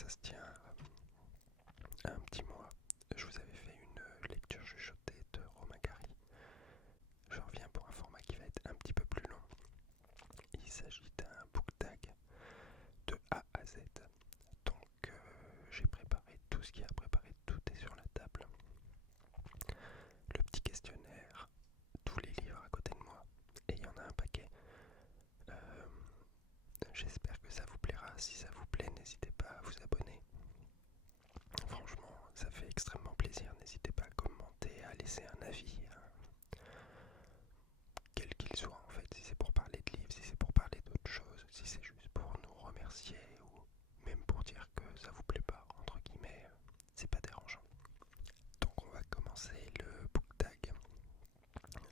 ça se tient à un petit mois. Je vous avais fait une lecture chuchotée de Romain Gary. Je reviens pour un format qui va être un petit peu plus long. Il s'agit d'un book tag de A à Z. Donc j'ai préparé tout ce qu'il y a à préparer, tout est sur la table. Le petit questionnaire, tous les livres à côté de moi, et il y en a un paquet. J'espère que ça vous plaira. Si ça vous plaît, n'hésitez pas à vous abonner. Franchement, ça fait extrêmement plaisir. N'hésitez pas à commenter, à laisser un avis, quel qu'il soit en fait. Si c'est pour parler de livres, si c'est pour parler d'autres choses, si c'est juste pour nous remercier ou même pour dire que ça vous plaît pas, entre guillemets, c'est pas dérangeant. Donc on va commencer le book tag.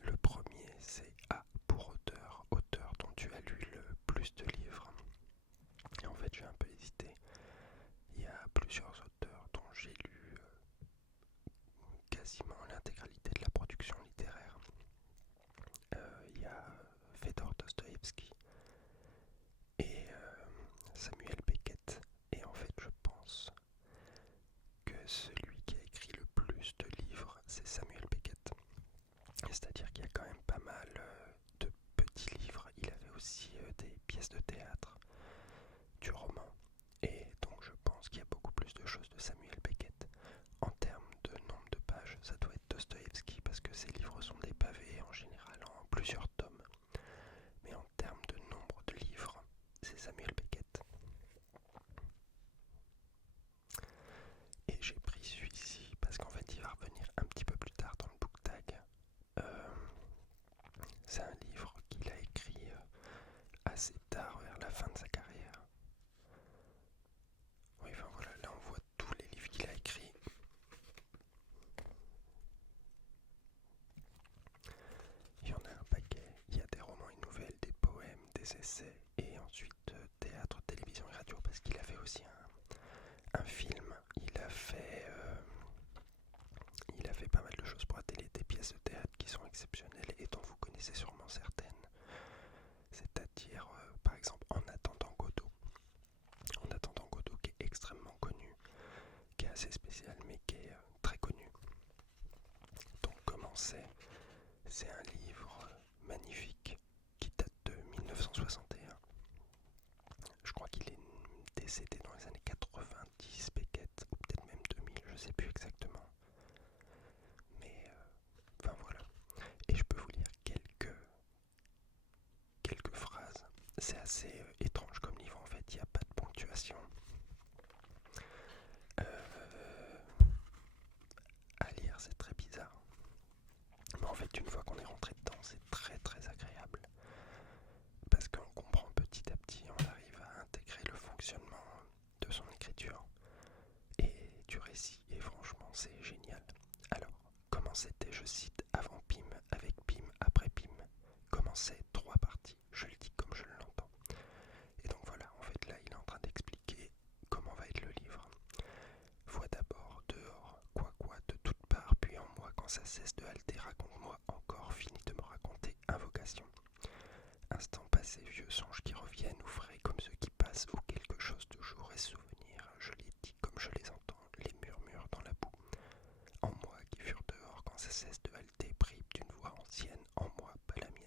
Le premier c'est A pour auteur, auteur dont tu as lu le plus de livres. Et en fait j'ai un peu hésité. Il y a plusieurs auteurs dont j'ai lu quasiment l'intégralité de la production littéraire. Il y a Fedor Dostoïevski et Samuel Beckett. Et en fait je pense que celui qui a écrit le plus de livres c'est Samuel Beckett. C'est-à-dire qu'il y a quand même pas mal de petits livres. Il avait aussi des pièces de théâtre, du roman. Et donc je pense qu'il y a beaucoup plus de choses de Samuel Beckett. En termes de nombre de pages, ça doit être Dostoïevski parce que ses livres sont des pavés en général en plusieurs tomes. Mais en termes de nombre de livres, c'est Samuel Beckett. Et j'ai pris celui-ci parce qu'en fait il va revenir un petit peu plus tard dans le book tag. C'est un livre qu'il a écrit assez tard, vers la fin de sa carrière. Oui, enfin voilà, là on voit tous les livres qu'il a écrits. Il y en a un paquet. Il y a des romans et nouvelles, des poèmes, des essais, et ensuite théâtre, télévision et radio, parce qu'il a fait aussi un film. Il a fait pas mal de choses pour la télé, des pièces de théâtre qui sont exceptionnelles et dont vous connaissez sûrement certaines. C'est-à-dire, par exemple, En attendant Godot. En attendant Godot, qui est extrêmement connu, qui est assez spécial, mais qui est très connu. Donc, comment c'est un livre magnifique qui date de 1961. Je crois qu'il est décédé dans les années 90, Beckett, ou peut-être même 2000, je ne sais plus exactement. Mais, enfin voilà. Et je peux vous lire quelques phrases. C'est assez étrange comme livre en fait, il n'y a pas de ponctuation. À lire, c'est très bizarre. Mais en fait, une fois qu'on est rentré dedans, c'est très très agréable. Parce qu'on comprend petit à petit, on arrive à intégrer le fonctionnement de son écriture et du récit. Et franchement, c'est génial. Alors, comment c'était, je cite, avant Pym, avec Pym, après Pym. Comment c'est, 3 parties. Je le dis comme je l'entends. Et donc voilà, en fait là il est en train d'expliquer comment va être le livre. Vois d'abord dehors, quoi, de toutes parts, puis en moi, quand ça cesse de halter, raconte-moi encore, fini de me raconter, invocation. Instant passé, vieux songes qui reviennent, ou frais comme ceux qui passent, ou quelque chose toujours est souvenir, je les dis comme je les entends, les murmures dans la boue. En moi qui furent dehors, quand ça cesse de halter, bribes d'une voix ancienne, en moi, pas la mienne.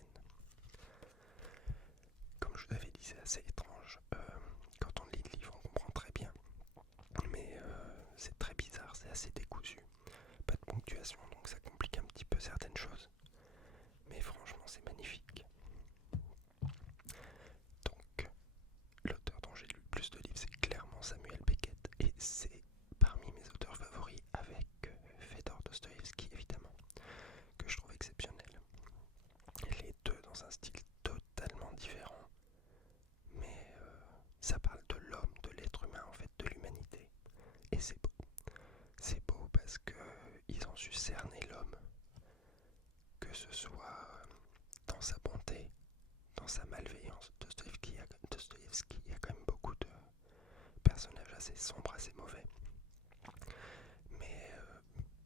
Comme je vous l'avais dit, c'est assez étrange. Quand on lit le livre, on comprend très bien. Mais c'est très bizarre, c'est assez décousu. Pas de ponctuation, donc ça complique un petit peu certaines choses. Mais franchement, c'est magnifique. Donc, l'auteur dont j'ai lu le plus de livres, c'est clairement Samuel Beckett. Et c'est parmi mes auteurs favoris, avec Fedor Dostoïevski, évidemment, que je trouve exceptionnel. Les deux dans un style totalement différent. Mais ça parle de l'homme, de l'être humain, en fait, de l'humanité. Et c'est beau. C'est beau parce qu'ils ont su cerner l'homme, que ce soit dans sa bonté, dans sa malveillance. Dostoïevski, il y a quand même beaucoup de personnages assez sombres, assez mauvais. Mais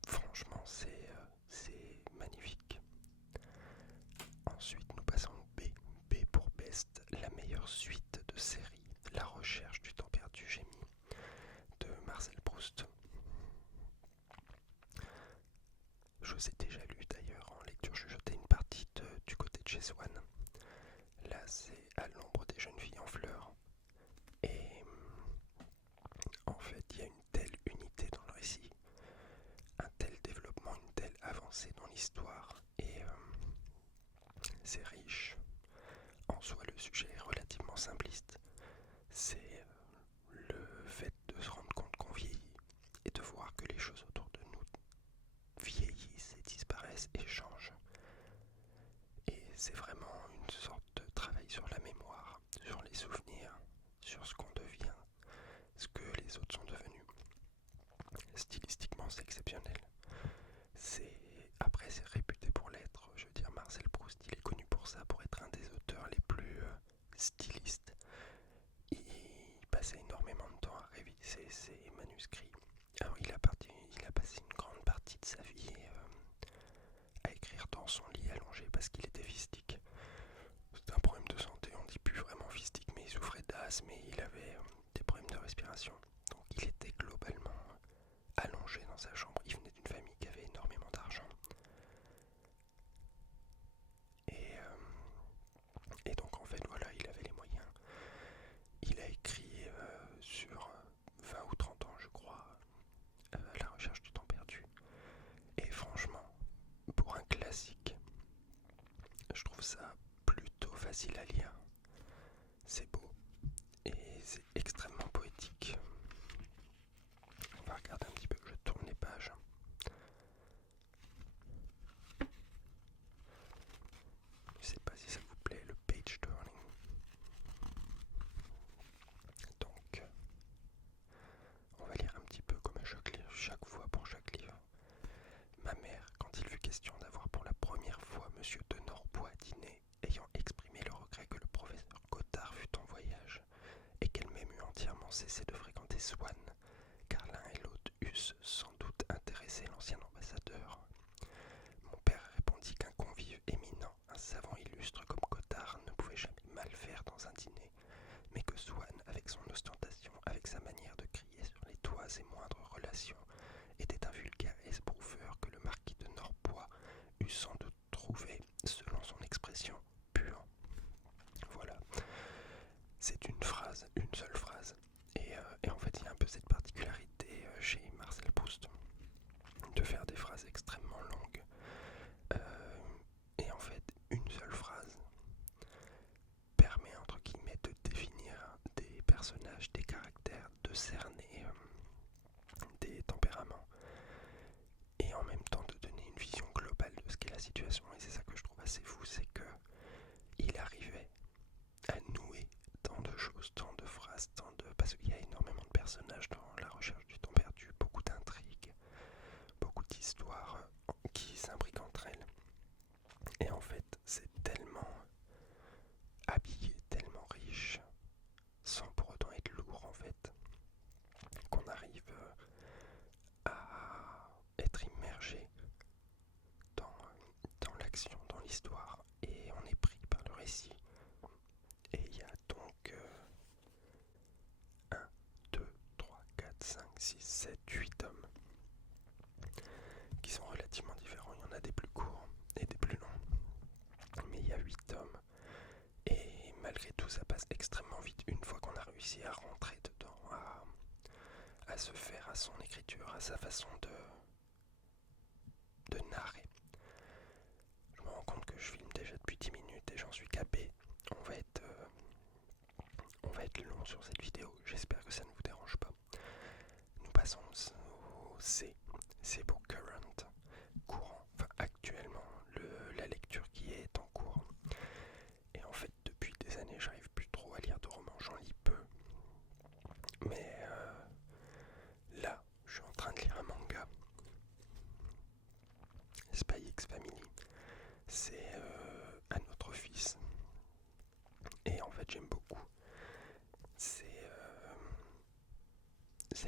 franchement, c'est magnifique. Ensuite, nous passons au B. B pour Best, la meilleure suite de série, La recherche du temps perdu, j'ai mis je vous ai déjà lu d'ailleurs en lecture chuchotée une partie du côté de chez Swan. Là, c'est À l'ombre des jeunes filles en fleurs. Et en fait, il y a une telle unité dans le récit, un tel développement, une telle avancée dans l'histoire, et c'est riche. En soi, le sujet est relativement simpliste. C'est le fait de se rendre compte qu'on vieillit et de voir que les choses autour de nous vieillissent et disparaissent et changent. Et c'est vraiment une sorte de travail sur la mémoire, sur les souvenirs, sur ce qu'on devient, ce que les autres sont devenus. Stylistiquement, c'est exceptionnel. Après, c'est réputé pour l'être. Je veux dire, Marcel Proust, il est connu pour ça, pour être un des auteurs les plus stylistes. Il passait énormément de temps à réviser ses manuscrits. Alors, il a passé une grande partie de sa vie à écrire dans son lit allongé parce qu'il était fystique. C'était un problème de santé, on dit plus vraiment fystique, mais il souffrait d'asthme et il avait des problèmes de respiration. Donc il était globalement allongé dans sa chambre. Il venait d'une famille qui avait énormément d'argent. Et donc en fait voilà, il avait les moyens. Il a écrit sur 20 ou 30 ans je crois, La recherche du temps perdu. Et franchement, pour un classique, je trouve ça plutôt facile à lire. C'est beau et c'est extrêmement poétique. On va regarder un petit peu, je tourne les pages. Je sais pas si ça vous plaît, le page turning. Donc, on va lire un petit peu comme à chaque fois pour chaque livre. Ma mère, quand il fut question d'avoir pour la première fois Monsieur de Norpois dîner, ayant exprimé le regret que le professeur Cottard fût en voyage, et qu'elle-même eût entièrement cessé de fréquenter Swann, car l'un et l'autre eussent sans doute intéressé l'ancien ambassadeur. Mon père répondit qu'un convive éminent, un savant illustre comme Cottard, ne pouvait jamais mal faire dans un dîner, mais que Swann, avec son ostentation, avec sa manière de crier sur les toits et moindres relations, était un vulgaire esbroufeur que le marquis de Norpois eût sans doute trouvé, selon son expression, puant. Voilà, c'est une phrase, une seule phrase. Et en fait, il y a un peu cette particularité chez Marcel Proust de faire des phrases extrêmement longues. Et en fait, une seule phrase permet, entre guillemets, de définir des personnages, des caractères, de cerner des tempéraments, et en même temps de donner une vision globale de ce qu'est la situation. Et c'est ça que je trouve assez fou, c'est que il arrivait à nouer tant de choses, tant de phrases, parce qu'il y a énormément de personnages dans La recherche du temps perdu, beaucoup d'intrigues, beaucoup d'histoires qui s'imbriquent entre elles. Et en fait, c'est tellement habillé, tellement riche, sans pour autant être lourd en fait, qu'on arrive à être immergé dans l'action, dans l'histoire, et on est pris par le récit. Et il y a donc 1, 2, 3, 4, 5, 6, 7, 8 tomes qui sont relativement différents. Il y en a des plus courts et des plus longs, mais il y a 8 tomes, et malgré tout ça passe extrêmement vite une fois qu'on a réussi à rentrer dedans, à se faire à son écriture, à sa façon de narrer. Je me rends compte que je filme déjà depuis 10 minutes et j'en suis capé. On va être long sur cette vidéo, j'espère que ça ne vous dérange pas. Nous passons au C, c'est pour current, courant, enfin actuellement, la lecture qui est en cours. Et en fait, depuis des années, j'arrive plus trop à lire de romans, j'en lis peu. Mais là, je suis en train de lire un manga, Spy X Family. C'est Un autre fils. Et en fait, j'aime beaucoup. C'est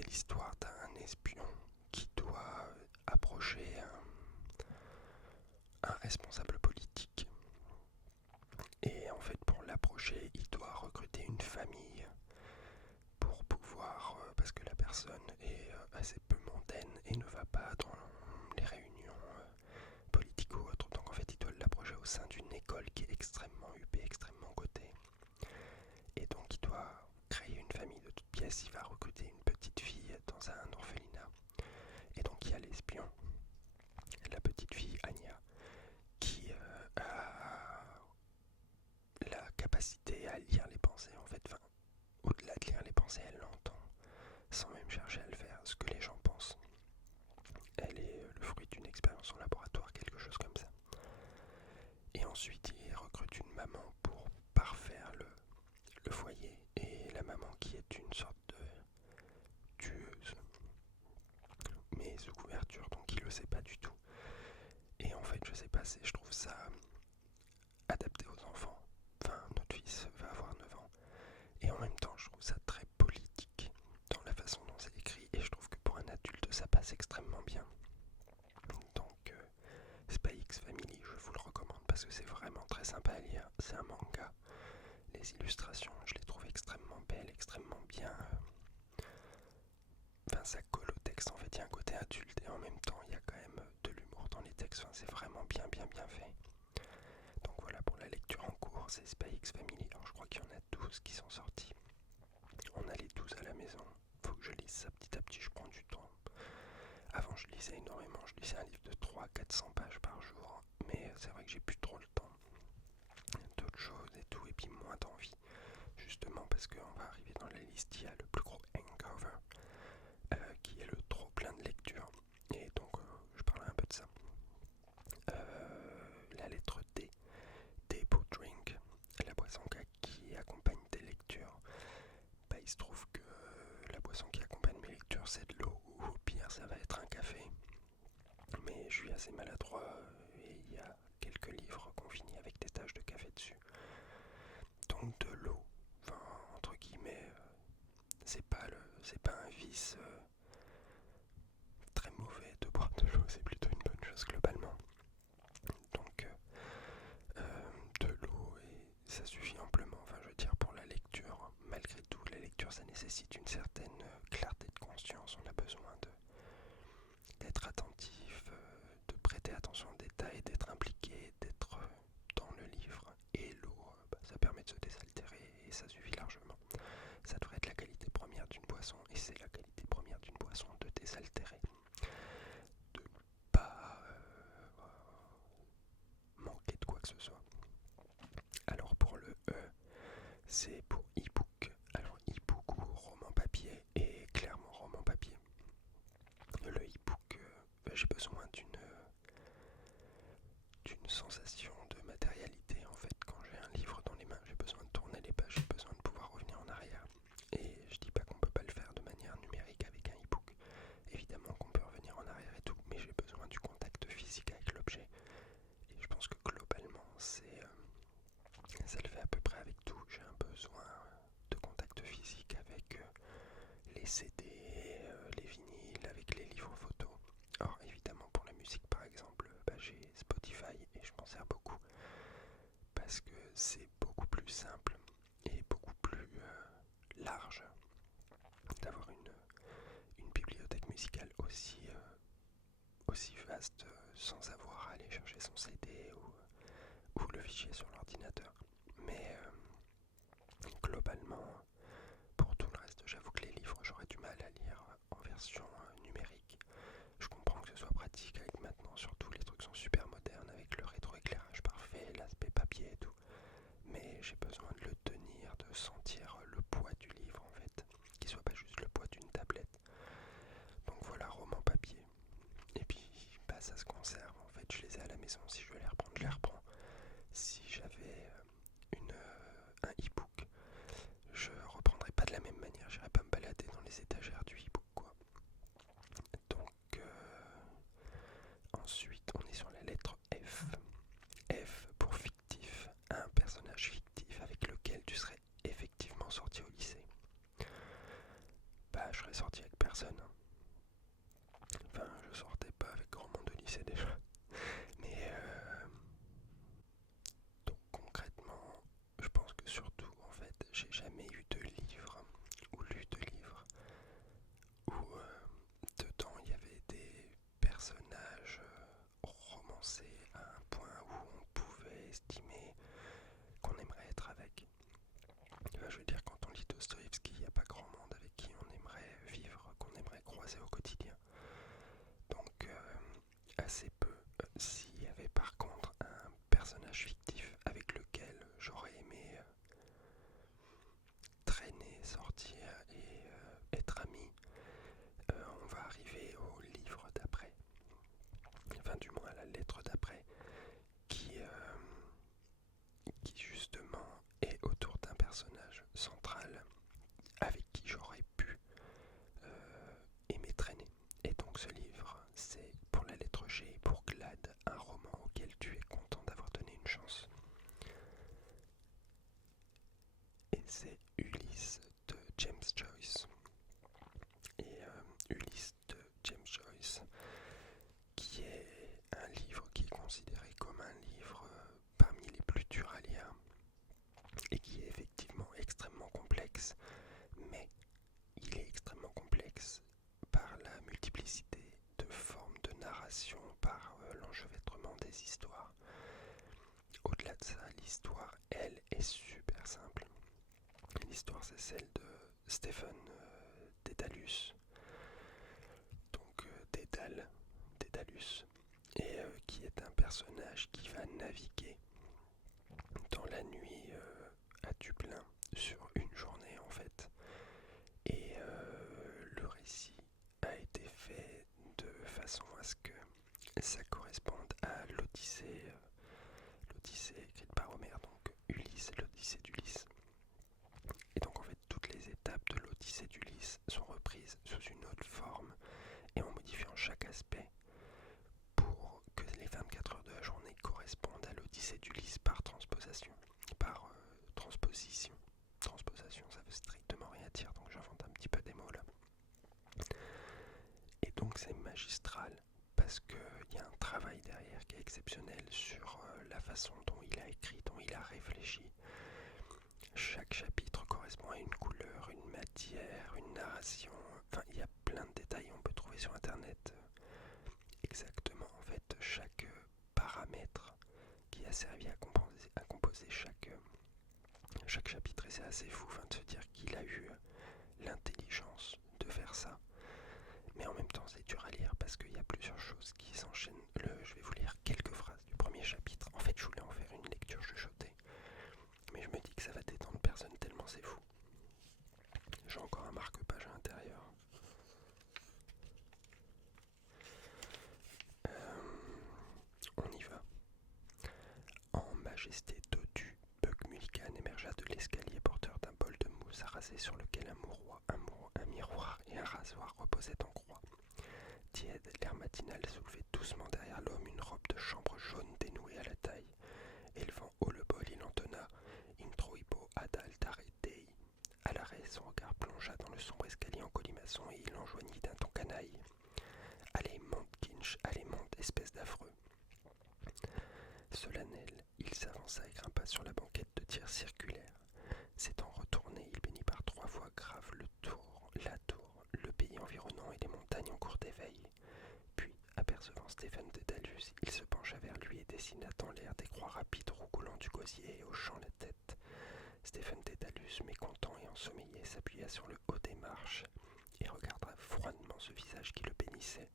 l'histoire d'un espion qui doit approcher un responsable politique. Et en fait, pour l'approcher, il doit recruter une famille pour pouvoir, parce que la personne est assez peu mondaine et ne va pas dans les réunions sein d'une école qui est extrêmement huppée, extrêmement cotée. Et donc il doit créer une famille de toutes pièces, il va recruter une petite fille dans un orphelinat. Et donc il y a l'espion, la petite fille Anya, qui a la capacité à lire les pensées, en fait. Enfin, au-delà de lire les pensées, elle l'entend, sans même chercher à le faire, ce que les gens pensent. Elle est le fruit d'une expérience en laboratoire, quelque chose comme ça. Et ensuite, il recrute une maman pour parfaire le foyer, et la maman qui est une sorte de tueuse, mais sous couverture, donc il le sait pas du tout. Et en fait, je sais pas, je trouve ça adapté aux enfants. Enfin, notre fils va avoir 9 ans. Et en même temps, je trouve ça très politique dans la façon dont c'est écrit. Et je trouve que pour un adulte, ça passe extrêmement bien. Donc, Spy X Family, je vous le recommande parce que c'est vraiment très sympa à lire. C'est un manga. Les illustrations, je les trouve extrêmement belles, extrêmement bien. Enfin, ça colle au texte. En fait, il y a un côté adulte et en même temps, il y a quand même de l'humour dans les textes. Enfin, c'est vraiment bien fait. Donc voilà, pour la lecture en cours, c'est Spy X Family. Alors je crois qu'il y en a 12 qui sont sortis. On a les 12 à la maison. Faut que je lise ça petit à petit, je prends du temps. Avant je lisais énormément, je lisais un livre de 300-400 pages par jour. Mais c'est vrai que j'ai plus trop le temps. D'autres choses et tout, et puis moins d'envie. Justement parce qu'on va arriver dans la liste, il y a le plus gros hangover, qui est le trop plein de lecture. Et donc je parlerai un peu de ça. La lettre D. Table Drink, la boisson qui accompagne tes lectures. Bah, il se trouve que la boisson qui accompagne mes lectures, c'est de l'eau, ou au pire, ça va être un café. Mais je suis assez maladroit et il y a quelques livres qu'on finit avec des taches de café dessus. Donc de l'eau, enfin, entre guillemets, c'est pas un vice très mauvais de boire de l'eau, c'est plutôt une bonne chose globalement. Donc de l'eau, et ça suffit amplement, enfin je veux dire, pour la lecture. Malgré tout, la lecture, ça nécessite une certaine clarté de conscience. On a besoin d'être attentif, de prêter attention aux détails, d'être impliqué, d'être dans le livre. Et l'eau, ça permet de se désaltérer et ça suffit largement. Ça devrait être la qualité première d'une boisson, et c'est la qualité première d'une boisson de désaltérer, de pas manquer de quoi que ce soit. Alors pour le E, c'est pour e-book. Alors e-book ou roman papier, et clairement roman papier. Le e-book, j'ai besoin d'une sensation de matérialité. En fait, quand j'ai un livre dans les mains, j'ai besoin de tourner les pages, j'ai besoin de pouvoir revenir en arrière. Et je dis pas qu'on peut pas le faire de manière numérique avec un e-book. Évidemment qu'on peut revenir en arrière et tout, mais j'ai besoin du contact physique avec l'objet. Et je pense que globalement, ça le fait à peu près avec tout. J'ai un besoin de contact physique avec les CD, les vinyles, avec les livres photos. Or évidemment pour la musique par exemple, j'ai Spotify et je m'en sers beaucoup parce que c'est beaucoup plus simple et beaucoup plus large d'avoir une bibliothèque musicale aussi vaste sans avoir à aller chercher son CD ou le fichier sur l'ordinateur. Mais globalement, pour tout le reste, j'avoue que les livres, j'aurais du mal à lire en version numérique. Je comprends que ce soit pratique avec maintenant, surtout les trucs sont super modernes avec le rétroéclairage parfait, l'aspect papier et tout. Mais j'ai besoin de le tenir, de sentir le poids du livre en fait, qu'il soit pas juste le poids d'une tablette. Donc voilà, roman papier. Et puis ça se conserve en fait, je les ai à la maison, si je veux les reprendre, je les reprends. Si j'avais un e-book, je reprendrais pas de la même manière, j'irais pas me balader dans les étagères du e-book quoi. Donc ensuite on est sur la lettre F. F pour fictif, un personnage fictif avec lequel tu serais effectivement sorti au lycée. Je serais sorti avec personne. Enfin, je sortais pas avec grand monde de lycée déjà. Mais donc concrètement, je pense que surtout, en fait, j'ai jamais eu de livre ou lu de livre où dedans il y avait des personnages romancés à un point où on pouvait sortir et être amis, on va arriver au livre d'après, enfin du moins à la lettre d'après, qui justement est autour d'un personnage central avec qui j'aurais pu aimer traîner. Et donc ce livre, c'est pour la lettre G, pour Glad, un roman auquel tu es content d'avoir donné une chance. Et c'est Ulysse de James Joyce. Et Ulysse de James Joyce, qui est un livre qui est considéré comme un livre parmi les plus durs à lire, et qui est effectivement extrêmement complexe, mais il est extrêmement complexe par la multiplicité de formes de narration, par l'enchevêtrement des histoires. Au-delà de ça, l'histoire, elle, est super simple. L'histoire, c'est celle de Stephen Dédalus, donc Dédalus, et qui est un personnage qui va naviguer dans la nuit à Dublin sur une journée en fait. Et le récit a été fait de façon à ce que ça corresponde à l'Odyssée écrite par Homère, donc Ulysse et l'Odyssée d'Ulysse. Et donc en fait toutes les étapes de l'Odyssée d'Ulysse sont reprises sous une autre forme et en modifiant chaque aspect pour que les 24 heures de la journée correspondent à l'Odyssée d'Ulysse par transposition. Transposition, ça veut strictement rien dire, donc j'invente un petit peu des mots là. Et donc c'est magistral parce qu'il y a un travail derrière qui est exceptionnel sur la façon dont il a écrit, dont il a réfléchi. Chaque chapitre correspond à une couleur, une matière, une narration. Enfin, il y a plein de détails, on peut trouver sur internet exactement en fait chaque paramètre qui a servi à composer chaque chapitre. Et c'est assez fou de se dire qu'il a eu l'intelligence de faire ça. Mais en même temps, c'est dur à lire parce qu'il y a plusieurs choses qui s'enchaînent. Je vais vous lire quelques phrases du premier chapitre. En fait, je voulais en faire une lecture chuchotée, mais je me dis que ça va détendre personne tellement c'est fou. J'ai encore un marque-page à l'intérieur. On y va. En majesté dodue, Buck Mulligan émergea de l'escalier porteur d'un bol de mousse arasé sur lequel un miroir et un rasoir reposaient en croix. Tiède, l'air matinal soulevait doucement derrière l'homme une robe de chambre jaune dénouée à la taille. Élevant haut le bol, il entonna Introibo ad altare Dei. À l'arrêt, son regard plongea dans le sombre escalier en colimaçon et il enjoignit d'un ton canaille. Allez, monte, Kinch, allez, monte, espèce d'affreux. Solennel, il s'avança et grimpa sur la banquette de tir circulaire. S'étant retourné, il bénit par 3 fois grave la tour, le pays environnant et les montagnes en cours d'éveil. Puis, apercevant Stephen Dédalus, il se pencha vers lui et dessina dans l'air des croix rapides roucoulant du gosier et hochant la tête. Stephen Dédalus, mécontent et ensommeillé, s'appuya sur le haut des marches et regarda froidement ce visage qui le bénissait,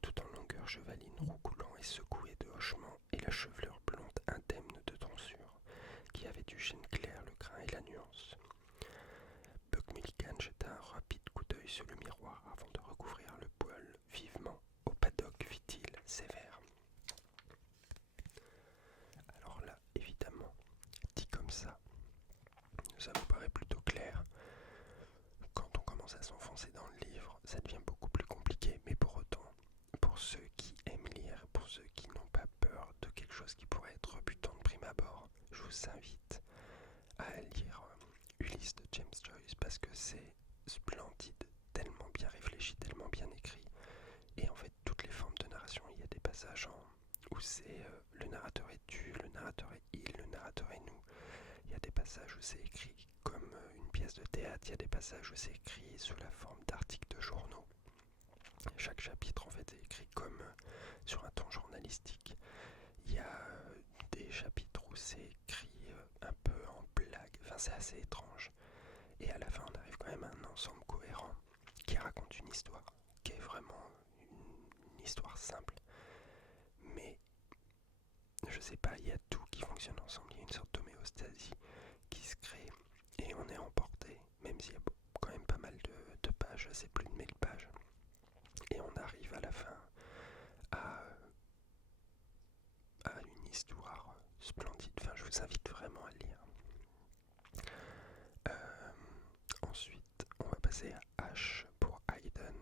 tout en longueur chevaline roucoulant et secoué de hochements et la chevelure blonde indemne de tonsure, qui avait du chêne clair le grain et la nuance. Buck Mulligan jeta un rapide coup d'œil sur le miroir avant de recouvrir le poil vivement. Au paddock, fit-il, sévère. Alors là, évidemment, dit comme ça me paraît plutôt clair. Quand on commence à s'enfoncer dans le livre, ça devient beaucoup plus compliqué, mais pour autant, pour ceux qui aiment lire, pour ceux qui n'ont pas peur de quelque chose qui pourrait être rebutant de prime abord, je vous invite à lire Ulysse de James Joyce parce que c'est splendide, tellement bien réfléchi, tellement bien écrit. Et en fait, toutes les formes de narration, il y a des passages où c'est le narrateur est tu, le narrateur est il, le narrateur est nous. Il y a des passages où c'est écrit comme une pièce de théâtre, il y a des passages où c'est écrit sous la forme d'articles de journaux. Chaque chapitre en fait est écrit comme sur un ton journalistique. Il y a des chapitres où c'est écrit un peu en blague, enfin c'est assez étrange. Et à la fin on arrive quand même à un ensemble cohérent qui raconte une histoire, qui est vraiment une histoire simple. Mais je sais pas, il y a tout qui fonctionne ensemble, il y a une sorte d'homéostasie qui se crée et on est emporté, même s'il y a pages, c'est plus de 1000 pages. Et on arrive à la fin à une histoire splendide. Enfin, je vous invite vraiment à le lire. Ensuite, on va passer à H pour Hayden,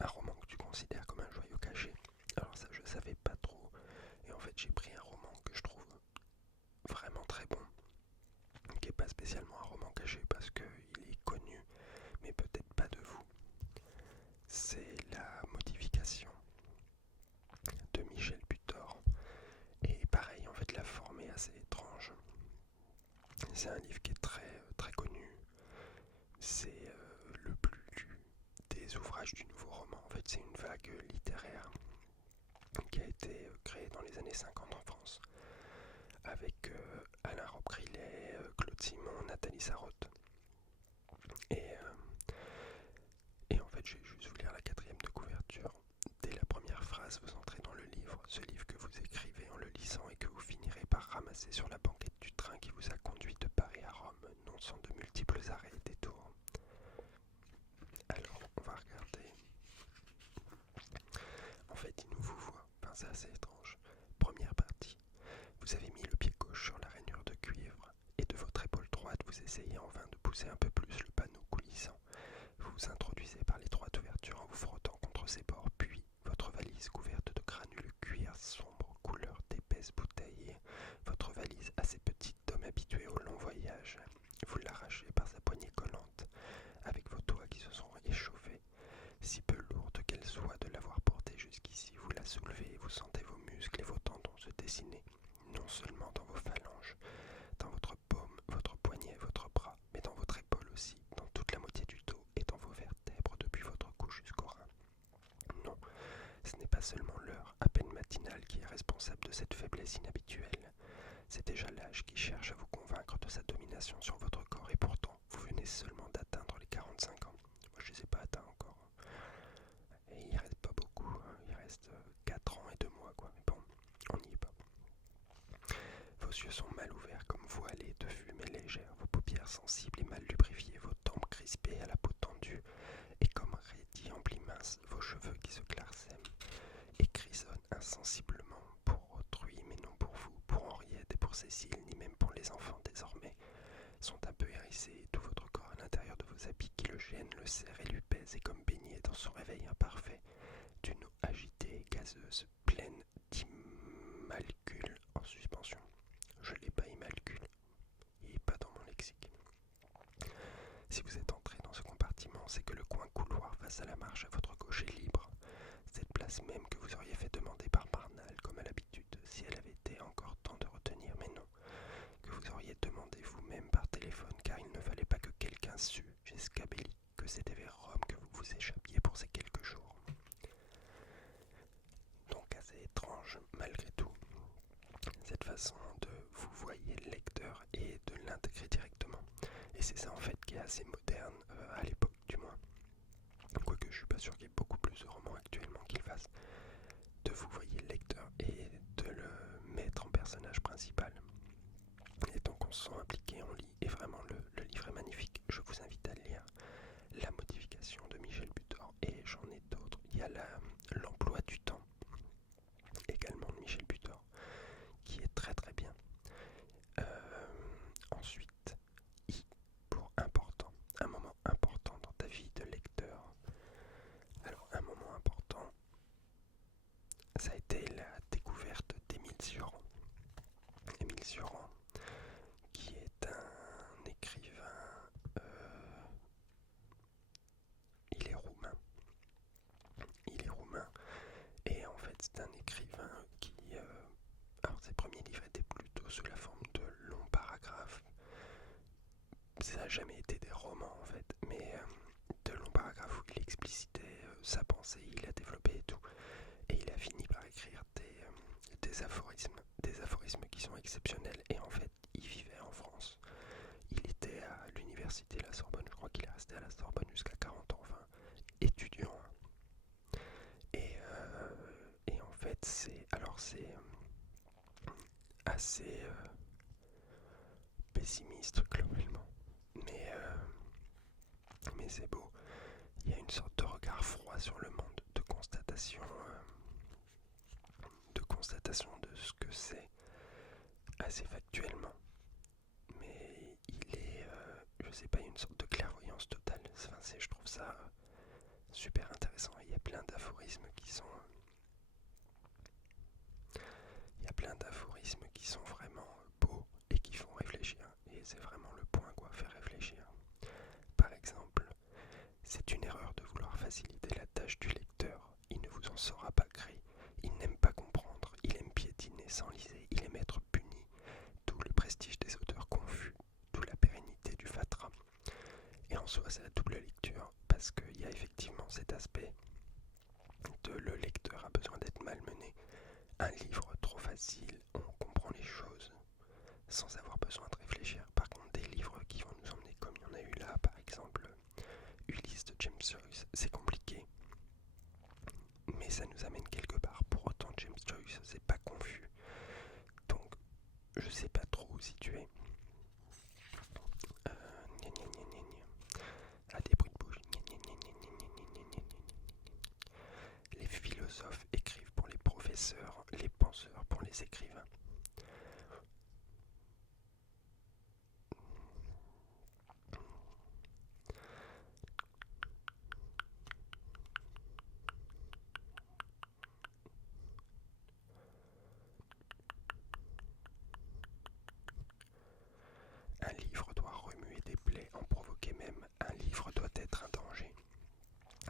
un roman que tu considères comme un joyau caché. Alors ça, je savais pas trop. Et en fait, j'ai pris un roman que je trouve vraiment très bon, qui n'est pas spécialement un roman caché parce qu'il est connu, mais peut-être pas de vous. C'est La Modification de Michel Butor. Et pareil, en fait, la forme est assez étrange. C'est un livre qui est très connu. C'est le plus lu des ouvrages du nouveau roman. En fait, c'est une vague littéraire qui a été créée dans les années 50 en France, avec Alain Robbe-Grillet, Claude Simon, Nathalie Sarraute. Et en fait, je vais juste vous lire la 4e de couverture. Dès la première phrase, vous entrez dans le livre, ce livre que vous écrivez en le lisant et que vous finirez par ramasser sur la banquette du train qui vous a conduit de Paris à Rome, non sans de multiples arrêts et détours. Alors, on va regarder. En fait, il nous vous voit. Enfin, c'est assez étrange. Première partie. Vous avez mis le pied gauche sur la rainure de cuivre et de votre épaule droite, vous essayez en vain de pousser un peu plus le panneau coulissant. Vous vous introduisez par l'étroite ouverture en vous frottant contre ses bords, puis votre valise couverte de granules cuir sombre couleur d'épaisse bouteille, votre valise assez petite d'homme habitué au long voyage. Vous l'arrachez par sa poignée collante, avec vos doigts qui se sont échauffés. Si peu lourde qu'elle soit de l'avoir portée jusqu'ici, vous la soulevez et vous sentez vos muscles et vos tendons se dessiner, non seulement dans vos phalanges, dans votre paume, votre poignet, votre bras, mais dans votre épaule aussi, dans toute la moitié du dos et dans vos vertèbres depuis votre cou jusqu'au rein. Non, ce n'est pas seulement l'heure à peine matinale qui est responsable de cette faiblesse inhabituelle. C'est déjà l'âge qui cherche à vous convaincre de sa domination sur votre corps et pourtant, vous venez seulement d'atteindre les 45 ans. Moi, je ne les ai pas atteints encore. Et il reste pas beaucoup, hein. Il reste 4 ans et 2 mois, quoi. Mais bon, on n'y est pas. Vos yeux sont mal ouverts comme voilés de fumée légère, vos paupières sensibles et mal lubrifiées, vos tempes crispées à la peau tendue, et comme raidis en plis minces, vos cheveux qui se clairsèment et grisonnent insensiblement pour autrui, mais non pour vous, pour Henriette et pour Cécile, ni même pour les enfants désormais, sont un peu hérissés, et tout votre corps à l'intérieur de vos habits qui le gênent, le serrent et lui pèse, et comme baigné dans son réveil imparfait, d'une eau agitée et gazeuse, pleine d'immalcules en suspension. Je l'ai pas immalcule, il n'est pas dans mon lexique. Si vous êtes entré dans ce compartiment, c'est que le coin couloir face à la marche à votre gauche est libre. Cette place même que vous auriez fait demander par Parnal, comme à l'habitude, si elle avait été encore temps de retenir, mais non, que vous auriez demandé vous-même par téléphone, car il ne fallait pas que quelqu'un sût, chez Scabelli, que c'était vers Rome que vous vous échappiez pour ces quelques jours. Donc assez étrange, malgré tout, cette façon de vous voyer le lecteur et de l'intégrer directement. Et c'est ça en fait qui est assez moderne, à l'époque du moins. Quoique je suis pas sûr qu'il y ait beaucoup plus de romans actuellement qui le fassent. De vous voyer le lecteur et de le mettre en personnage principal. Et donc on se sent impliqué, on lit, et vraiment le livre est magnifique. Je vous invite à le lire. La Modification de Michel Butor, et j'en ai d'autres. Il y a l'emploi du temps, également de Michel Butor, qui est très très bien. Ensuite, I pour important, un moment important dans ta vie de lecteur. Alors un moment important, ça a été la découverte d'Émile Cioran. Émile Cioran, qui est un écrivain, il est roumain. Il est roumain, et en fait c'est un écrivain qui... alors ses premiers livres étaient plutôt sous la forme de longs paragraphes. Ça n'a jamais été des romans en fait, mais de longs paragraphes où il explicitait sa pensée, il a développé et tout. Et il a fini par écrire des aphorismes qui sont exceptionnels. Et en fait, il vivait en France. Il était à l'université La Sorbonne, je crois qu'il est resté à la Sorbonne jusqu'à 40 ans, enfin, étudiant. Et en fait, c'est assez pessimiste globalement, mais c'est beau. il y a une sorte de regard froid sur le monde, de constatation de ce que c'est, assez factuellement. Mais il est, je sais pas, il y a une sorte de clairvoyance totale. Enfin, je trouve ça super intéressant. Il y a plein d'aphorismes qui sont, vraiment beaux et qui font réfléchir. Et c'est vraiment le point, quoi, faire réfléchir. Par exemple, c'est une erreur de vouloir faciliter la tâche du lecteur. Il ne vous en saura pas gré. Il n'aime pas comprendre. Il aime piétiner, s'enliser. Il aime être puni. D'où le prestige des auteurs confus. D'où la pérennité du fatras. Et en soi, c'est la double lecture, parce qu'il y a effectivement cet aspect de le lecteur a besoin d'être malmené. Un livre trop facile, on comprend les choses sans avoir besoin de réfléchir. Par contre, des livres qui vont nous emmener, comme il y en a eu là, par exemple, Ulysse de James Joyce, c'est compliqué, mais ça nous amène quelque part. Pour autant, James Joyce, c'est pas confus. Donc, je sais pas trop où situer. Ah, des bruits de bouche. Les philosophes écrivent pour les professeurs, les penseurs pour les écrivains. Un livre doit remuer des plaies, en provoquer même. Un livre doit être un danger.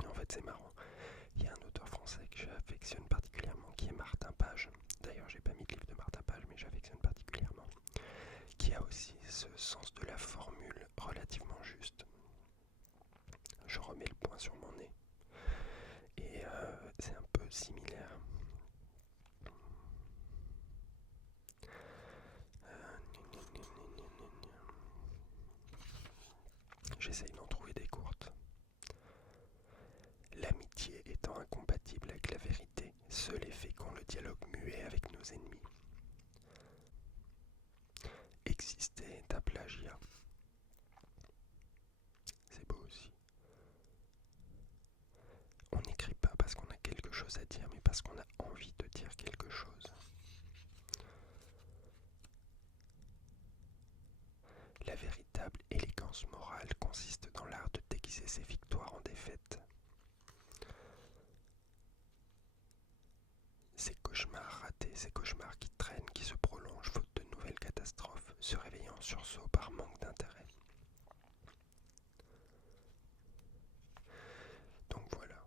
En fait, c'est marrant. Il y a un auteur français que j'affectionne particulièrement, qui est Martin Page. D'ailleurs, j'ai pas mis de livre de Martin Page, mais j'affectionne particulièrement. Qui a aussi ce sens de la formule relativement juste. Je remets le point sur mon nez. Et c'est un peu similaire. J'essaye d'en trouver des courtes. L'amitié étant incompatible avec la vérité, seul est fécond le dialogue muet avec nos ennemis. Exister est un plagiat. C'est beau aussi. On n'écrit pas parce qu'on a quelque chose à dire, mais parce qu'on a envie de dire quelque chose. La véritable élégance morale consiste dans l'art de déguiser ses victoires en défaites. Ces cauchemars ratés, ces cauchemars qui traînent, qui se prolongent faute de nouvelles catastrophes, se réveillant en sursaut par manque d'intérêt. Donc voilà.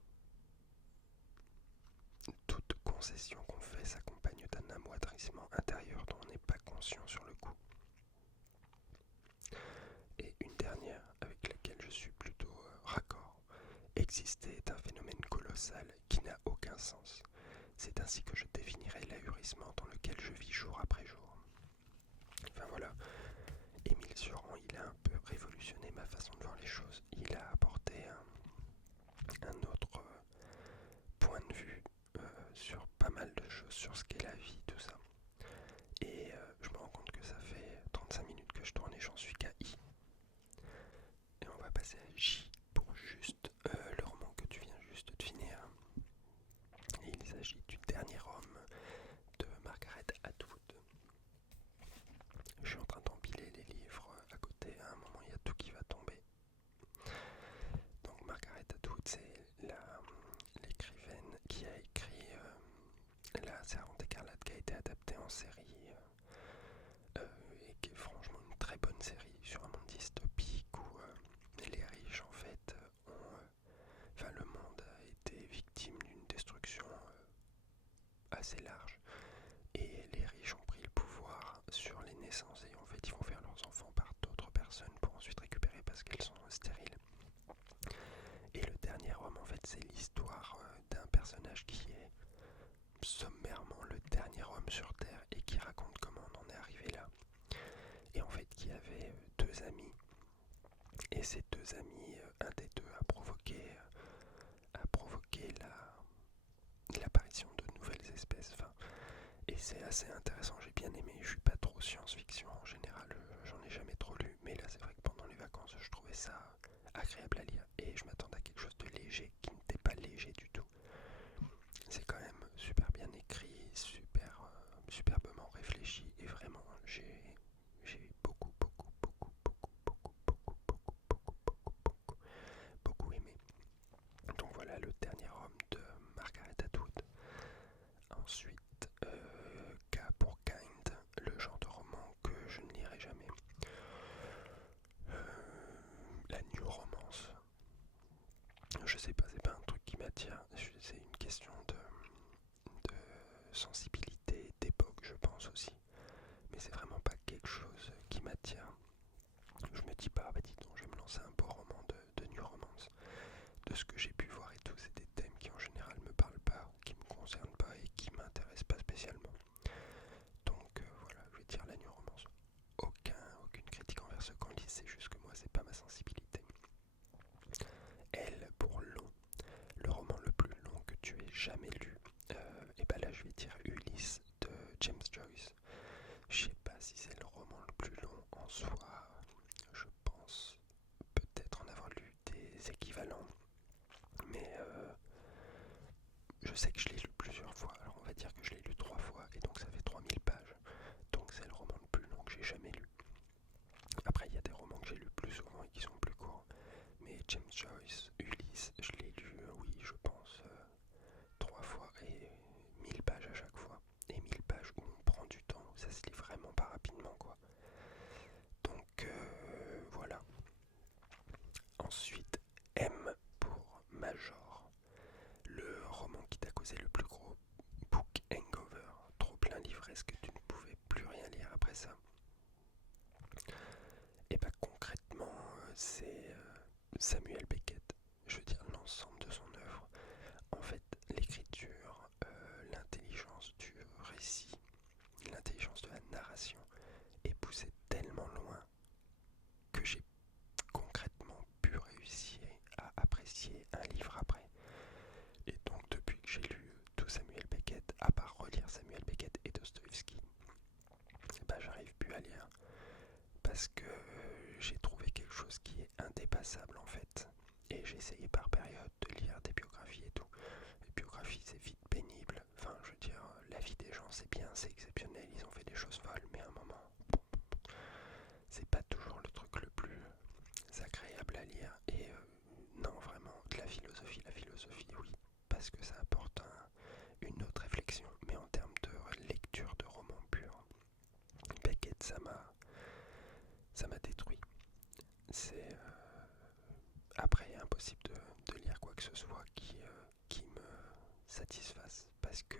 Toute concession qu'on fait s'accompagne d'un amoindrissement intérieur dont on n'est pas conscient sur le coup. Et une dernière avec laquelle je suis plutôt raccord. Exister est un phénomène colossal qui n'a aucun sens. C'est ainsi que je définirais l'ahurissement dans lequel je vis jour après jour. Enfin voilà, Émile Cioran, il a un peu révolutionné ma façon de voir les choses. Il a apporté un autre point de vue sur pas mal de choses, sur ce qu'est la vie, tout ça. Et je me rends compte que ça fait 35 minutes que je tourne et j'en suis qu'à I. Et on va passer à J pour juste le roman que tu viens juste de finir. Et il s'agit du dernier homme de Margaret Atwood. Je suis en train d'empiler les livres à côté, à un moment il y a tout qui va tomber. Donc Margaret Atwood, c'est l'écrivaine qui a écrit La Servante écarlate, qui a été adaptée en série et qui est franchement une très bonne série sur un monde dystopique où les riches en fait le monde a été victime d'une destruction assez large et les riches ont pris le pouvoir sur les naissances et en fait ils vont faire leurs enfants par d'autres personnes pour ensuite récupérer parce qu'elles sont stériles. Et le dernier homme, en fait, c'est l'histoire d'un personnage qui est sommairement le dernier homme sur Terre et qui raconte comment on en est arrivé là. Et en fait, qui avait deux amis. Et ces deux amis, un des deux a provoqué l'apparition de nouvelles espèces. Enfin, et c'est assez intéressant, j'ai bien aimé. Je suis pas trop science-fiction en général, j'en ai jamais trop lu. Mais là, c'est vrai que pendant les vacances, je trouvais ça agréable à lire. Et je m'attendais à quelque chose de léger dire, c'est une question de sensibilité, d'époque, je pense aussi. Mais c'est vraiment pas quelque chose qui m'attire. Je me dis pas, bah dis donc, je vais me lancer un beau roman de New Romance. De ce que j'ai pu voir et tout, c'est des thèmes qui en général me parlent pas, qui me concernent pas et qui m'intéressent pas spécialement. Donc voilà, je vais dire la New Romance. Aucune critique envers ceux qu'on lit, c'est juste que moi c'est pas ma sensibilité. Elle, pour long, le roman le plus long que tu aies jamais lu, et bah là je vais dire Ulysse de James Joyce. Je sais pas si c'est le roman le plus long en soi, je pense peut-être en avoir lu des équivalents, mais je sais que je l'ai lu plusieurs fois, alors on va dire que je l'ai lu 3 fois, et donc ça fait 3000 pages, donc c'est le roman le plus long que j'ai jamais lu. Après il y a des romans que j'ai lus plus souvent et qui sont plus courts, mais James Joyce, Ulysse, je l'ai lu, oui je pense, 3 fois et 1000 pages à chaque fois, et 1000 pages où on prend du temps, ça se lit vraiment pas rapidement quoi. Donc voilà. Ensuite, M pour Major, le roman qui t'a causé le plus gros book hangover, trop plein livresque que tu ne pouvais plus rien lire après ça. Et bah concrètement, c'est Samuel Beckett, je veux dire l'ensemble de son œuvre. En fait, l'écriture, l'intelligence du récit, l'intelligence de la narration est poussée tellement loin que j'ai concrètement pu réussir à apprécier un livre après. Et donc depuis que j'ai lu tout Samuel Beckett, à part relire Samuel Beckett et Dostoïevski, bah j'arrive plus à lire parce que j'ai trouvé quelque chose qui est indépassable en fait. Et j'ai essayé par période de lire des biographies et tout. Les biographies c'est vite pénible. Enfin je veux dire, la vie des gens c'est bien, c'est exceptionnel, ils ont fait des choses folles, mais à un moment, c'est pas toujours le truc le plus agréable à lire. Et non vraiment, de la philosophie oui, parce que ça apporte une autre réflexion. Mais en termes de lecture de roman pur, Beckett ça m'a détruit. C'est après impossible de lire quoi que ce soit qui me satisfasse parce que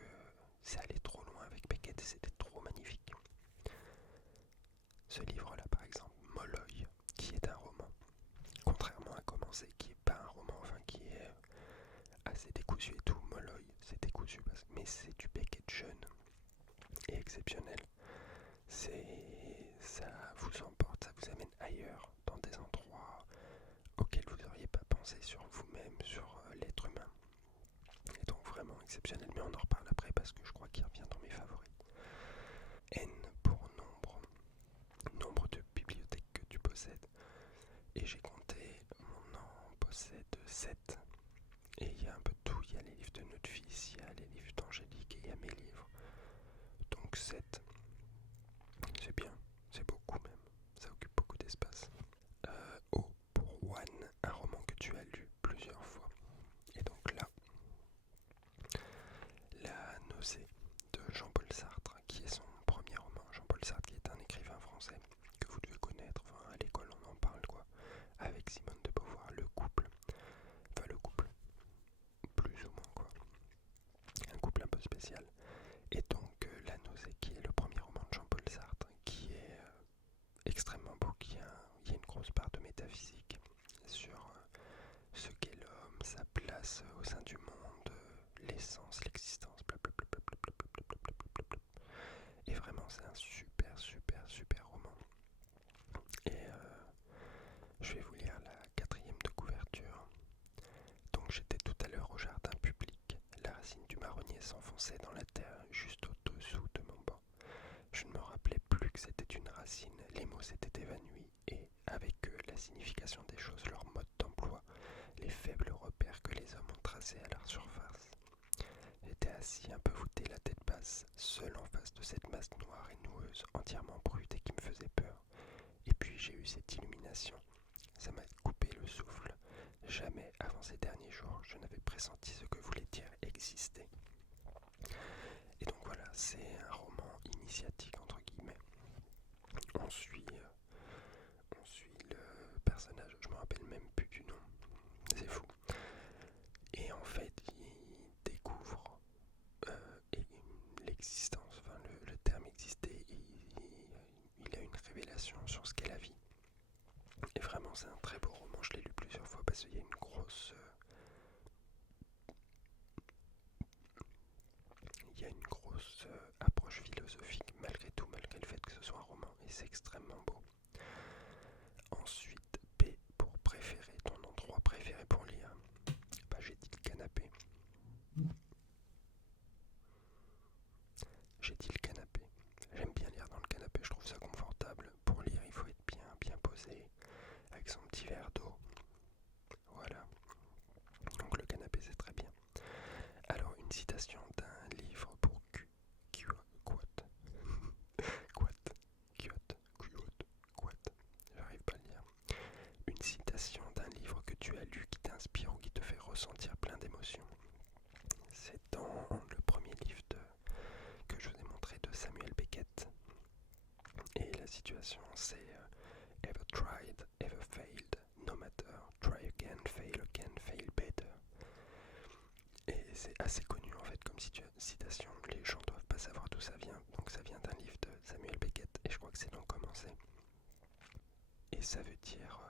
c'est allé trop loin avec Beckett et c'était trop magnifique. Ce livre-là, par exemple, Molloy, qui est un roman, contrairement à Commencer, qui est pas un roman, enfin qui est assez décousu et tout, Molloy, c'est décousu, mais c'est du Beckett jeune et exceptionnel. Ça vous emporte, ça vous amène ailleurs, dans des endroits auxquels vous n'auriez pas pensé sur vous-même, sur l'être humain. Et donc vraiment exceptionnel, mais on en reparle après parce que je crois qu'il revient dans mes favoris. N pour nombre de bibliothèques que tu possèdes. Et j'ai compté, on en possède 7. Et il y a un peu de tout, il y a les livres de notre fils, il y a les livres d'Angélique et il y a mes livres. Donc 7, c'est bien, c'est beaucoup même, ça occupe beaucoup d'espace. O pour One, un roman que tu as lu plusieurs fois. Et donc là, La nausée de Jean-Paul Sartre, qui est son premier roman. Jean-Paul Sartre qui est un écrivain français que vous devez connaître, enfin à l'école on en parle quoi, avec Simone de Beauvoir, le couple, plus ou moins quoi, un couple un peu spécial. Et donc La nausée qui est le premier roman de Jean-Paul Sartre, qui est extrêmement beau, il y a une grosse part de métaphysique sur ce qu'est l'homme, sa place au sein du monde, l'essence, l'existence, blablabla. Et vraiment c'est un super roman. Et je vais vous lire la 4e de couverture. Donc j'étais tout à l'heure au jardin public. La racine du marronnier s'enfonçait dans la terre juste au-dessous de mon banc. Je ne me rappelais plus que c'était une racine. Les mots s'étaient évanouis et, avec eux, la signification des choses, leur mode d'emploi, les faibles repères que les hommes ont tracés à leur surface. J'étais assis, un peu voûté, la tête basse, seul en face de cette masse noire et noueuse, entièrement brute et qui me faisait peur. Et puis j'ai eu cette illumination. Ça m'a coupé le souffle. Jamais, avant ces derniers jours, je n'avais pressenti ce que voulait dire exister. Et donc voilà, c'est un roman initiatique, entre guillemets. On suit le personnage, je me rappelle même plus du nom. C'est fou. Et en fait, qu'est la vie. Et vraiment c'est un très beau roman, je l'ai lu plusieurs fois parce qu'il y a une grosse approche philosophique malgré tout, malgré le fait que ce soit un roman, et c'est extrêmement beau. Ensuite, P pour préféré, ton endroit préféré pour lire. Bah j'ai dit le canapé. J'ai dit le canapé. J'aime bien lire dans le canapé, je trouve ça confortable. Pour lire, il faut être bien posé, avec son petit verre d'eau. Voilà. Donc le canapé, c'est très bien. Alors, une citation d'un livre pour j'arrive pas à le dire. Une citation d'un livre que tu as lu qui t'inspire ou qui te fait ressentir plein d'émotions. C'est dans le premier livre que je vous ai montré de Samuel Beckett. Et la situation c'est Ever tried, ever failed, no matter, try again, fail better. Et c'est assez connu en fait comme citation, les gens doivent pas savoir d'où ça vient, donc ça vient d'un livre de Samuel Beckett et je crois que c'est dans Commencer. Et ça veut dire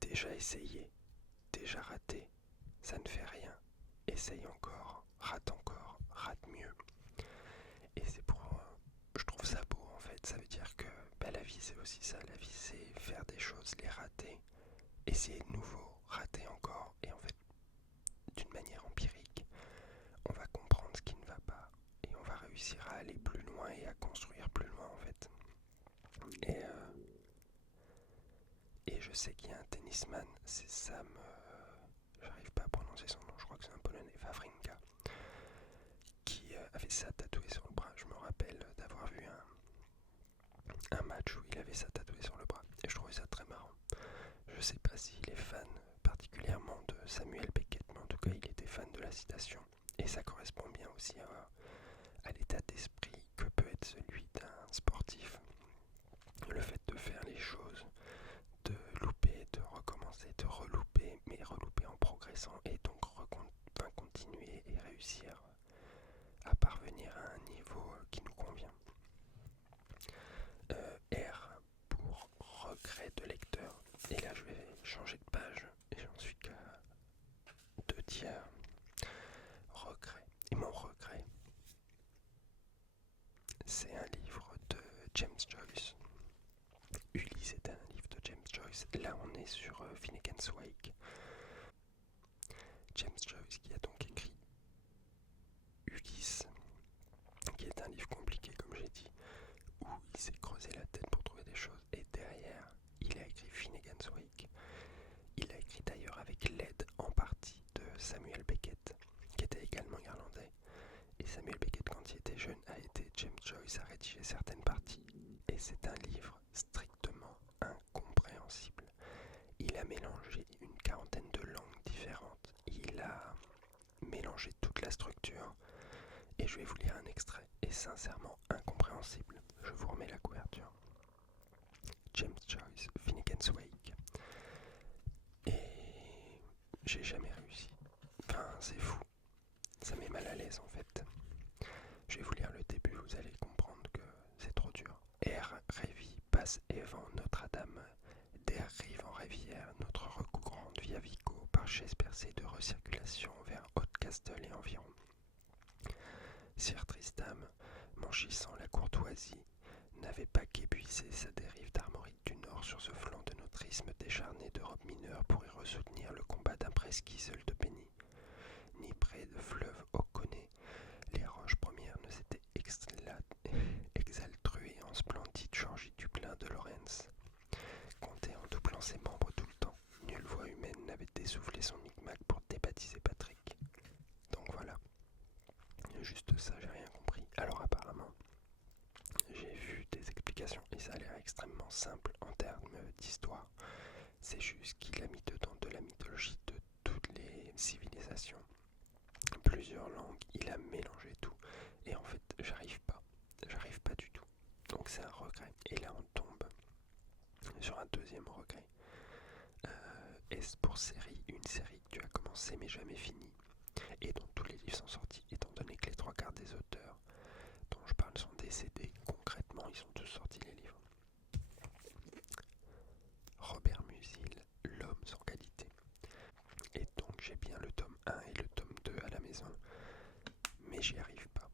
déjà essayé, déjà raté, ça ne fait rien, essaye encore, rate mieux. Et c'est pour... je trouve ça beau en fait, ça veut dire que la vie c'est aussi ça, la vie c'est faire des choses, les rater, essayer de nouveau, rater encore, et en fait d'une manière empirique, on va comprendre ce qui ne va pas, et on va réussir à aller plus loin et à construire plus loin en fait. Et je sais qu'il y a un tennisman, c'est Sam, j'arrive pas à prononcer son nom, je crois que c'est un polonais, Wawrinka, qui avait ça tatoué sur le bras. Je me rappelle d'avoir vu un match où il avait ça tatoué sur le bras, et je trouvais ça très marrant. Je sais pas s'il est fan particulièrement de Samuel Beckett, mais en tout cas il était fan de la citation, et ça correspond bien aussi à l'état d'esprit que peut être celui d'un sportif. Le fait de faire les choses, de louper, de recommencer, de relouper, mais relouper en progressant, et donc continuer et réussir à parvenir à un niveau qui nous convient. R pour regret de lecteur, et là je vais changer de page, et j'en suis qu'à 2/3. Regret. Et mon regret, c'est un livre de James Joyce. Ulysse est un livre de James Joyce. Là on est sur Finnegan's Wake. James Joyce qui a donc écrit Ulysse, qui est un livre compliqué comme j'ai dit, où il s'est creusé la tête pour trouver des choses, et derrière il a écrit Finnegan's Wake. Il a écrit d'ailleurs avec l'aide en partie de Samuel Beckett, qui était également irlandais. Et Samuel Beckett, quand il était jeune, a aidé James Joyce à rédiger certaines parties. Et c'est un livre strictement incompréhensible. Il a mélangé une quarantaine de langues différentes. Il a mélangé toute la structure. Et je vais vous lire un extrait. Et sincèrement incompréhensible. Je vous remets la couverture. James Joyce, Finnegan's Wake. Et j'ai jamais réussi. Enfin, c'est fou. Ça met mal à l'aise en fait. Je vais vous lire le début, vous allez comprendre que c'est trop dur. R. Révi, passe Evan, Notre-Dame, der rive en rivière, notre recouvrante via Vico, par chaise percée de recirculation vers Haute-Castel et environ. Sir Tristram, manchissant la courtoisie, n'avait pas qu'épuisé sa dérive d'Armorique du Nord sur ce flanc de notre isthme décharné d'Europe mineure pour y resoutenir le combat d'un presqu'isle de Penny. Ni près de fleuve Oconee, les roches premières ne s'étaient exaltruées en splendide Georgie du plein de Lawrence. Comptait en doublant ses membres tout le temps. Nulle voix humaine n'avait dessoufflé son micmac pour débaptiser Patrick. Donc voilà. Juste ça, j'ai rien compris. Alors apparemment, j'ai vu des explications et ça a l'air extrêmement simple en termes d'histoire. C'est juste qu'il a mis dedans de la mythologie de toutes les civilisations. Plusieurs langues, il a mélangé tout. Et en fait, j'arrive pas du tout. Donc c'est un regret. Et là on tombe sur un deuxième regret. Est-ce pour série, une série que tu as commencé mais jamais fini, et dont tous les livres sont sortis, étant donné que les 3/4 des auteurs dont je parle sont décédés, concrètement ils sont tous sortis les livres. maison, mais j'y arrive pas.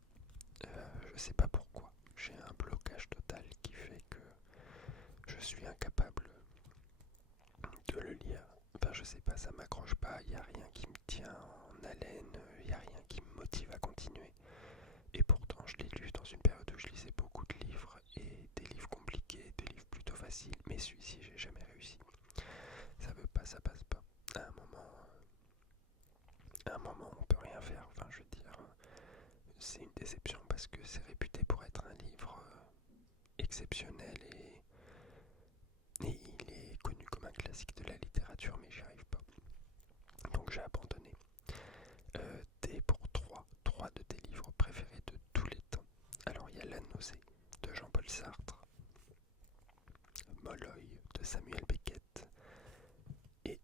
Je sais pas pourquoi. J'ai un blocage total qui fait que je suis incapable de le lire. Enfin, je sais pas, ça m'accroche pas, il n'y a rien qui me tient en haleine, il n'y a rien qui me motive à continuer. Et pourtant, je l'ai lu dans une période où je lisais beaucoup de livres, et des livres compliqués, des livres plutôt faciles, mais celui-ci, j'ai jamais réussi. Ça veut pas, ça passe pas. À un moment, on peut rien faire. Enfin, je veux dire, c'est une déception parce que c'est réputé pour être un livre exceptionnel et il est connu comme un classique de la littérature, mais j'y arrive pas. Donc j'ai abandonné. T pour 3 de tes livres préférés de tous les temps. Alors il y a La nausée de Jean-Paul Sartre, Molloy de Samuel Beckett et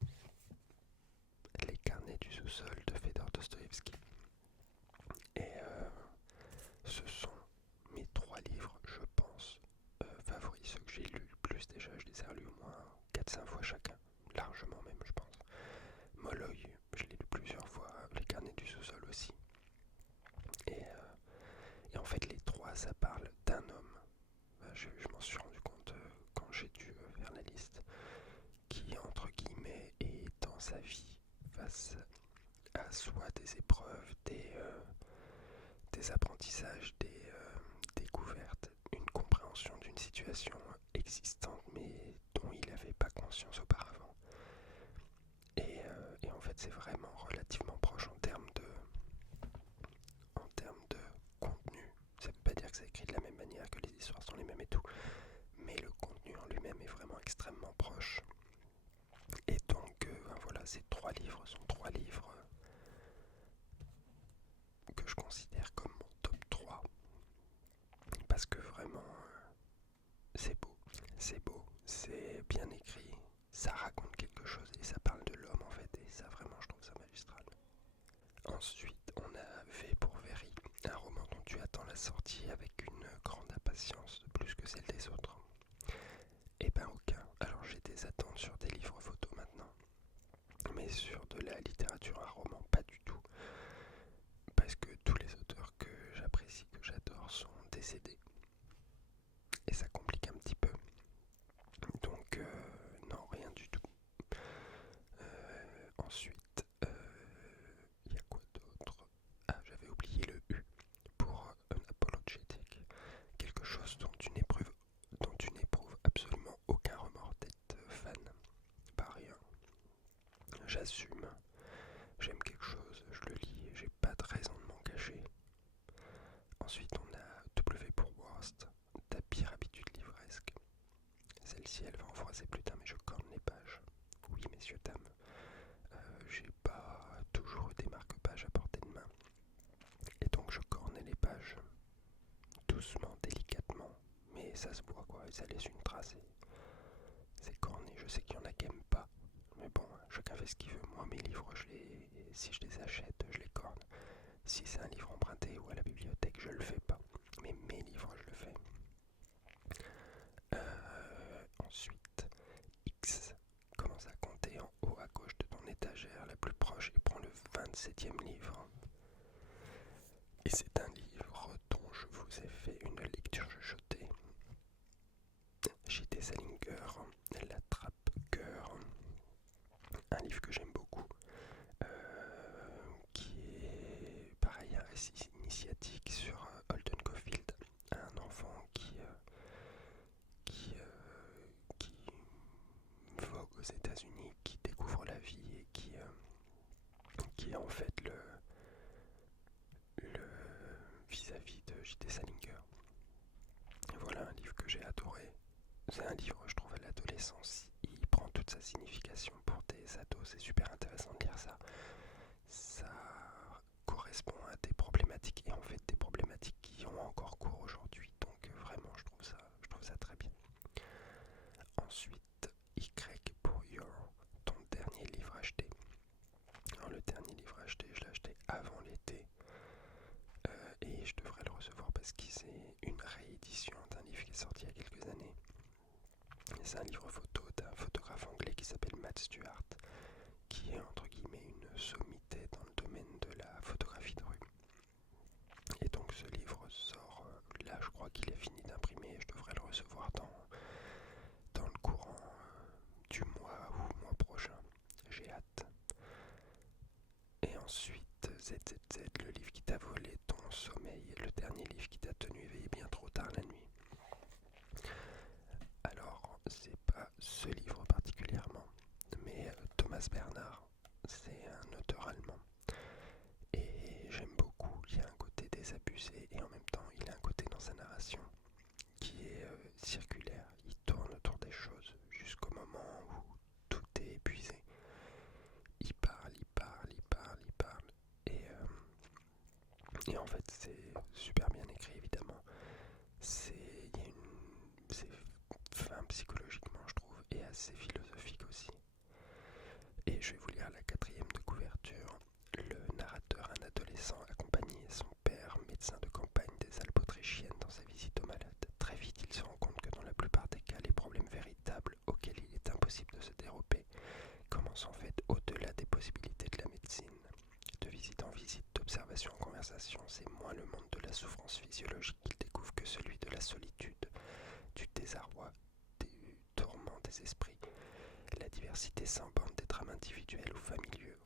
Les carnets du sous-sol de Fëdor Dostoïevski. Et ce sont mes 3 livres, je pense, favoris, ceux que j'ai lus le plus déjà. Je les ai relus au moins 4-5 fois chacun, largement même, je pense. Molloy, je l'ai lu plusieurs fois, Les carnets du sous-sol aussi. Et en fait, les 3, ça parle d'un homme. Je m'en suis rendu compte quand j'ai dû faire la liste, qui, entre guillemets, est dans sa vie face à soit des épreuves, des apprentissages, des découvertes, une compréhension d'une situation existante mais dont il n'avait pas conscience auparavant. Et en fait, c'est vraiment relativement proche en termes de contenu. Ça ne veut pas dire que c'est écrit de la même manière, que les histoires sont les mêmes et tout, mais le contenu en lui-même est vraiment extrêmement proche. Et donc, voilà, ces 3 livres sont 3 livres que je considère comme mon top 3 parce que vraiment, c'est beau. C'est beau, c'est bien écrit, ça raconte quelque chose et ça parle de l'homme en fait, et ça vraiment je trouve ça magistral. Ensuite, on a V pour Very, un roman dont tu attends la sortie avec une grande impatience, plus que celle des autres. Eh ben aucun. Alors j'ai des attentes sur des livres photos maintenant, mais sur de la littérature, un roman, pas du tout. Parce que tous les auteurs que j'apprécie, que j'adore, sont décédés. Et ça complique un petit peu. Donc non, rien du tout. Ensuite, il y a quoi d'autre? Ah, j'avais oublié le U pour unapologetic. Quelque chose dont tu n'éprouves absolument aucun remords d'être fan. Pas rien. J'assume. J'aime quelque chose, je le lis et j'ai pas de raison de m'en cacher. Ensuite, on a W pour Worst, ta pire habitude livresque. Celle-ci, elle va en froisser plus tard, mais je corne les pages. Oui, messieurs, dames. J'ai pas toujours eu des marque-pages à portée de main. Et donc, je cornais les pages doucement, délicatement. Mais ça se voit, quoi, et ça laisse une trace. C'est corné. Je sais qu'il y en a qui aiment pas. Mais bon, chacun fait ce qu'il veut. Moi, mes livres, si je les achète, je les corne. Si c'est un livre emprunté ou à la bibliothèque, je le fais pas. Mais mes livres, je le fais. Ensuite, X commence à compter en haut à gauche de ton étagère la plus proche et prend le 27e livre. Et c'est un livre dont je vous ai fait une lecture chuchotée. J.T. Salinger, La Trappe-Cœur, un livre que j'aime beaucoup, qui est pareil, un récit initiatique sur Holden Caulfield, un enfant qui vogue aux États-Unis, qui découvre la vie et qui est en fait le vis-à-vis de J.T. Salinger. Voilà un livre que j'ai adoré. C'est un livre, je trouve, à l'adolescence. Il prend toute sa signification pour des ados. C'est super intéressant de lire ça. Ça correspond à des problématiques, et en fait des problématiques qui ont encore cours aujourd'hui. Donc vraiment, je trouve ça très bien. Ensuite, Y pour Your, ton dernier livre acheté. Alors le dernier livre acheté, je l'ai acheté avant l'été. Et je devrais le recevoir parce que c'est une réédition d'un livre qui est sorti il y a quelques années. C'est un livre photo d'un photographe anglais qui s'appelle Matt Stuart, qui est entre guillemets une sommité dans le domaine de la photographie crois qu'il est fini d'imprimer, je devrais le recevoir dans le courant du mois ou mois prochain. J'ai hâte. Et ensuite, ZZZ, le livre qui t'a volé ton sommeil, le dernier livre qui t'a tenu éveillé bien trop tard la nuit. Alors, c'est pas ce livre particulièrement, mais Thomas Bernhard, c'est un auteur allemand. Et j'aime beaucoup, il y a un côté désabusé et en même temps il y a un côté dans sa narration qui est circulaire. Il tourne autour des choses jusqu'au moment où tout est épuisé. Il parle, il parle, il parle, il parle. Et en fait c'est super bien écrit évidemment. C'est fin psychologiquement je trouve et assez philosophique aussi. Et je vais vous lire la 4e de couverture. Le narrateur, un adolescent, accompagnait son père, médecin de campagne des Alpes autrichiennes, dans sa visite aux malades. Très vite, il se rend compte que dans la plupart des cas, les problèmes véritables auxquels il est impossible de se dérober commencent en fait au-delà des possibilités de la médecine. De visite en visite, d'observation en conversation, c'est moins le monde de la souffrance physiologique qu'il découvre que celui de la solitude, du désarroi, du tourment des esprits. La diversité sans bande des drames individuels ou familiaux,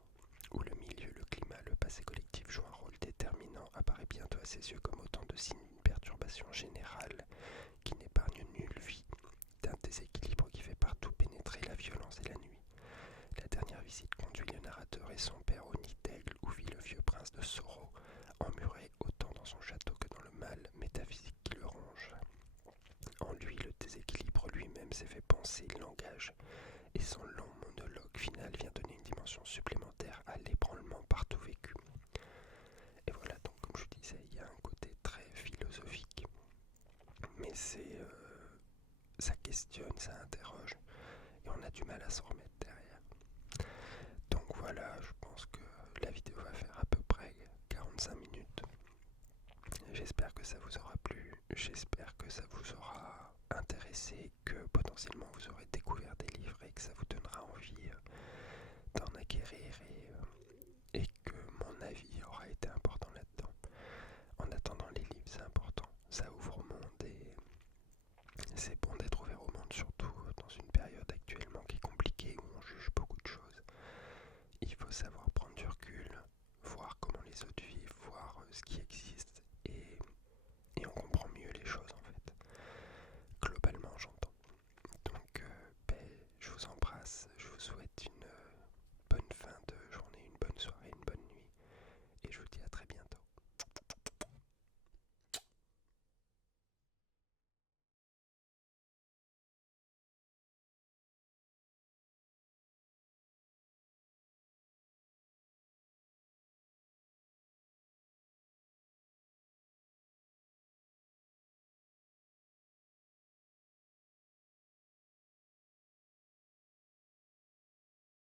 où le milieu, le climat, le passé collectif jouent un rôle déterminant, apparaît bientôt à ses yeux comme autant de signes d'une perturbation générale qui n'épargne nulle vie, d'un déséquilibre qui fait partout pénétrer la violence et la nuit. La dernière visite conduit le narrateur et son père au nid d'aigle où vit le vieux prince de Soro, emmuré autant dans son château que dans le mal métaphysique qui le ronge. En lui, le déséquilibre lui-même s'est fait penser le langage, et son long monologue final vient donner une dimension supplémentaire à l'ébranlement partout vécu. Et voilà, donc comme je disais, il y a un côté très philosophique, mais ça questionne, ça interroge, et on a du mal à s'en remettre derrière. Donc voilà, je pense que la vidéo va faire à peu près 45 minutes. J'espère que ça vous aura plu, j'espère que ça vous aura intéressé, que potentiellement vous aurez découvert des livres et que ça